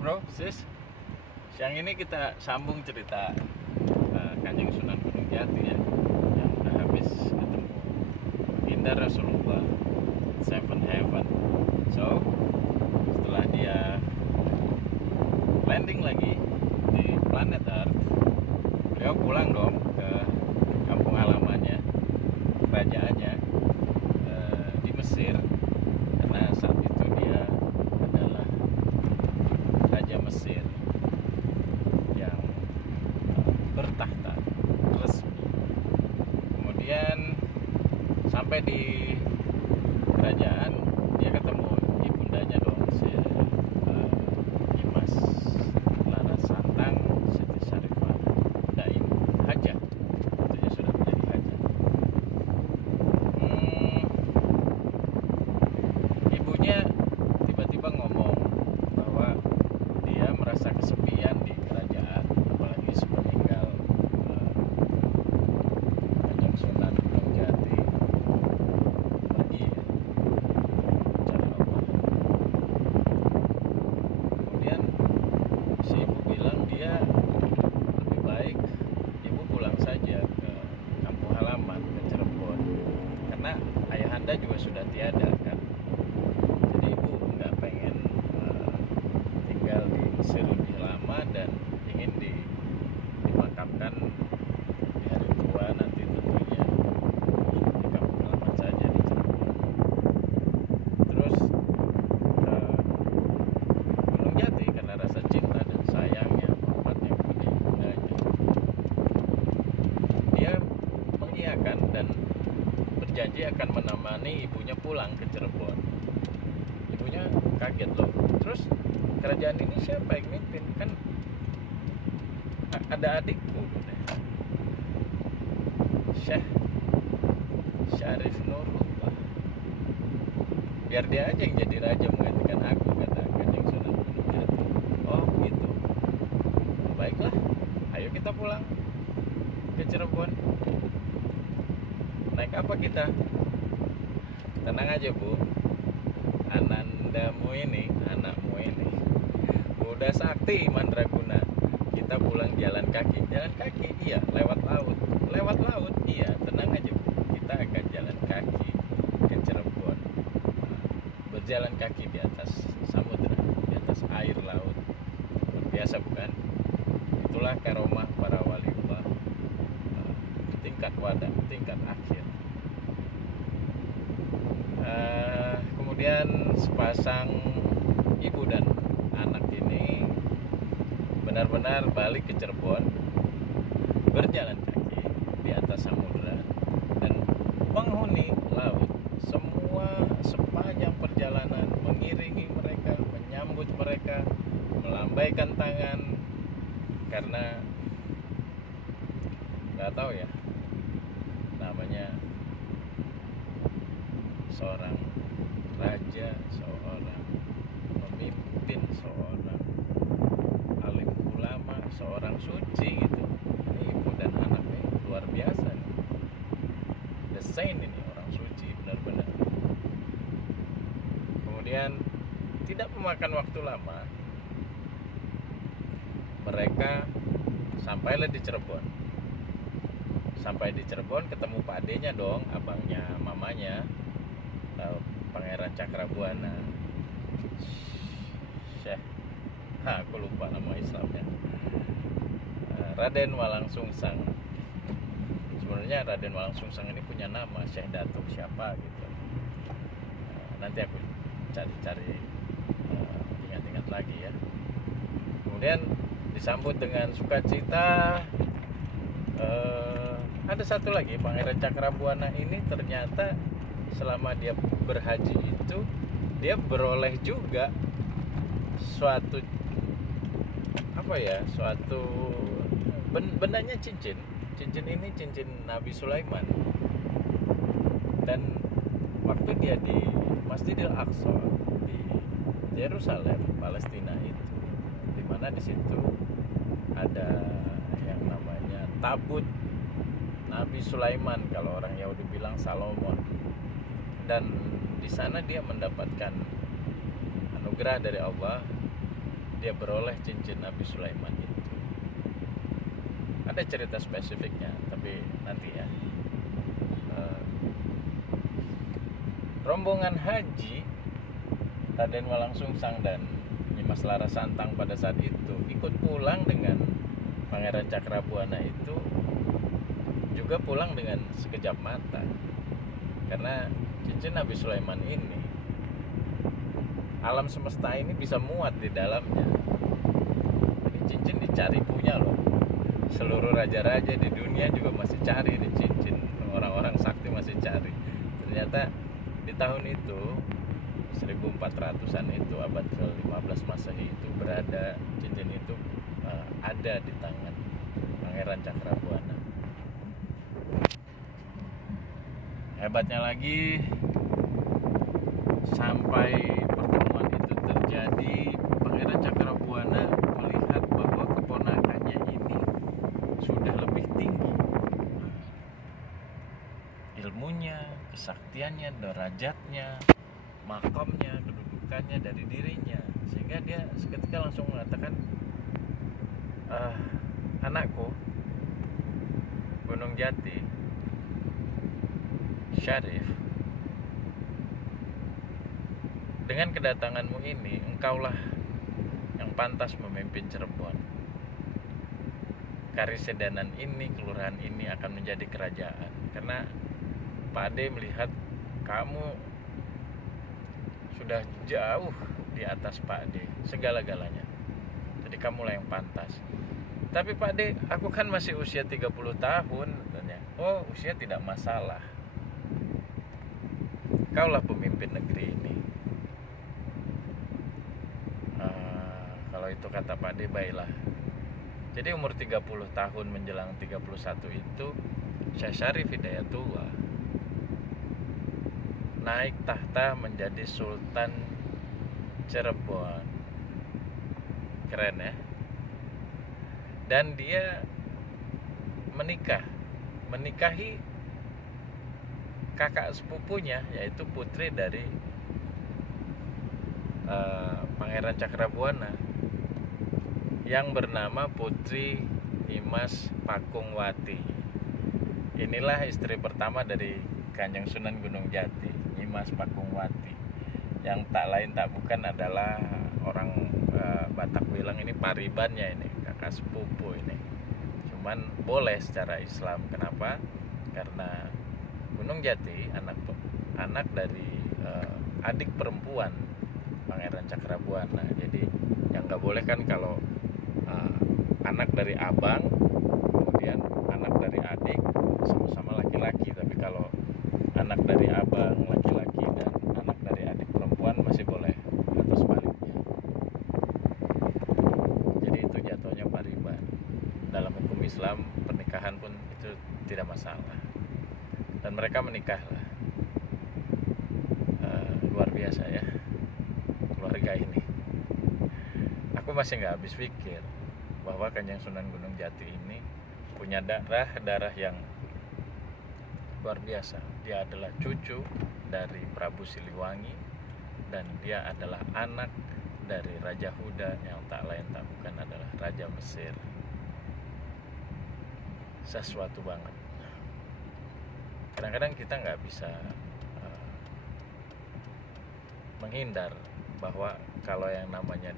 bro, sis. Siang ini kita sambung cerita Kanjeng Sunan Gunung Jati ya, yang udah habis ketemu baginda Rasulullah Seven Heaven. So setelah dia landing lagi di planet Earth, beliau pulang dong ke kampung halamannya, kerajaannya di Mesir, karena saat itu dia adalah Raja Mesir yang bertahta resmi. Kemudian sampai di kerajaan, dia ketemu ibundanya dong, si Dimas Larasantang Siti Syarifah Daim Hajah. Tentunya sudah menjadi hajah. Ibunya tiba-tiba ngomong bahwa dia merasa kesepian di kerajaan, apalagi sepeninggal Kanjeng Sunan Gunung Jati pergi ya, mencari Allah. Kemudian si ibu bilang dia lebih baik ibu pulang saja ke kampung halaman, ke Cirebon, karena ayahanda juga sudah tiada kan. Jadi ibu nggak pengen tinggal di Mesir lebih lama dan ingin dimakamkan di hari tua nanti tentunya di kampung halaman saja di Cirebon. Terus Gunung Jati karena rasa cinta dan sayangnya, hormatnya kepada ibundanya, dia mengiyakan dan berjanji akan menemani ibunya pulang ke Cirebon. Ibunya kaget loh. Terus kerajaan ini siapa yang mimpin? Kan ada adikku, Syekh Syarif Nurullah. Biar dia aja yang jadi raja menggantikan aku, kata Kanjeng Sunan Gunung Jati. Oh gitu. Baiklah, ayo kita pulang ke Cirebon. Naik apa kita? Tenang aja bu, anakmu ini udah sakti mandraguna. Kita pulang jalan kaki, iya, lewat laut, iya, tenang aja bu, kita akan jalan kaki ke Cirebon, berjalan kaki di atas samudra, di atas air laut. Biasa bukan? Itulah karomah para waliullah, tingkat wadah, tingkat akhir. Kemudian sepasang ibu dan anak ini benar-benar balik ke Cirebon, berjalan kaki di atas samudra, dan penghuni laut semua sepanjang perjalanan mengiringi mereka, menyambut mereka, melambaikan tangan, karena nggak tahu ya, namanya seorang raja, seorang pemimpin, seorang alim ulama, seorang suci gitu. Ini ibu dan anak nih luar biasa nih. The saint ini, orang suci benar-benar. Kemudian tidak memakan waktu lama, mereka sampailah di Cirebon. Sampai di Cirebon ketemu Pak D-nya dong, abangnya mamanya, Pangeran Cakrabuana, Syekh, aku lupa nama Islamnya, Raden Walangsungsang. Sebenarnya Raden Walangsungsang ini punya nama Syekh Datuk siapa gitu. Nanti aku cari ingat-ingat lagi ya. Kemudian disambut dengan sukacita. Ada satu lagi, Pangeran Cakrabuana ini ternyata selama dia berhaji itu dia beroleh juga suatu bendanya, cincin ini cincin Nabi Sulaiman. Dan waktu dia di Masjidil Aqsa di Yerusalem, Palestina itu, dimana di situ ada yang namanya tabut Nabi Sulaiman, kalau orang Yahudi bilang Salomon. Dan di sana dia mendapatkan anugerah dari Allah dia beroleh cincin Nabi Sulaiman itu. Ada cerita spesifiknya, tapi nanti ya. Rombongan haji Raden Walang Sungsang dan Nyimas Larasantang pada saat itu ikut pulang dengan Pangeran Cakrabuana itu juga pulang dengan sekejap mata, karena cincin Nabi Sulaiman ini, alam semesta ini bisa muat di dalamnya. Jadi cincin dicari punya loh. Seluruh raja-raja di dunia juga masih cari di cincin. Orang-orang sakti masih cari. Ternyata di tahun itu 1400-an itu, abad ke-15 Masehi itu, berada cincin itu ada di tangan Pangeran Cakrabuana. Hebatnya lagi, sampai pertemuan itu terjadi, Pangeran Cakrabuana melihat bahwa keponakannya ini sudah lebih tinggi ilmunya, kesaktiannya, derajatnya, makomnya, kedudukannya dari dirinya, sehingga dia seketika langsung mengatakan, anakku Gunung Jati, Syarif, dengan kedatanganmu ini engkaulah yang pantas memimpin Cirebon. Karisedanan ini, kelurahan ini akan menjadi kerajaan, karena Pak Ade melihat kamu sudah jauh di atas Pak Ade segala-galanya. Jadi kamulah yang pantas. Tapi Pak Ade, aku kan masih usia 30 tahun katanya. Oh, usia tidak masalah. Kaulah pemimpin negeri ini. Kalau itu kata Pak Ade, baiklah. Jadi umur 30 tahun menjelang 31 itu, Syekh Syarif Hidayatullah naik tahta menjadi Sultan Cirebon. Keren ya. Dan dia menikahi kakak sepupunya, yaitu putri dari Pangeran Cakrabuana yang bernama Putri Nyimas Pakungwati. Inilah istri pertama dari Kanjeng Sunan Gunung Jati, Nyimas Pakungwati, yang tak lain tak bukan adalah orang Batak bilang ini paribannya, ini kakak sepupu ini. Cuman boleh secara Islam. Kenapa? Karena Gunung Jati anak dari adik perempuan Pangeran Cakrabuana. Jadi yang nggak boleh kan kalau anak dari abang kemudian anak dari adik sama-sama laki-laki, tapi kalau anak dari abang laki-laki dan anak dari adik perempuan masih boleh, atau sebaliknya. Jadi itu jatuhnya pariban. Dalam hukum Islam pernikahan pun itu tidak masalah, dan mereka menikahlah. Luar biasa ya keluarga ini. Aku masih nggak habis pikir bahwa Kanjeng Sunan Gunung Jati ini punya darah yang luar biasa. Dia adalah cucu dari Prabu Siliwangi, dan dia adalah anak dari Raja Huda yang tak lain tak bukan adalah Raja Mesir. Sesuatu banget. Kadang-kadang kita nggak bisa menghindar bahwa kalau yang namanya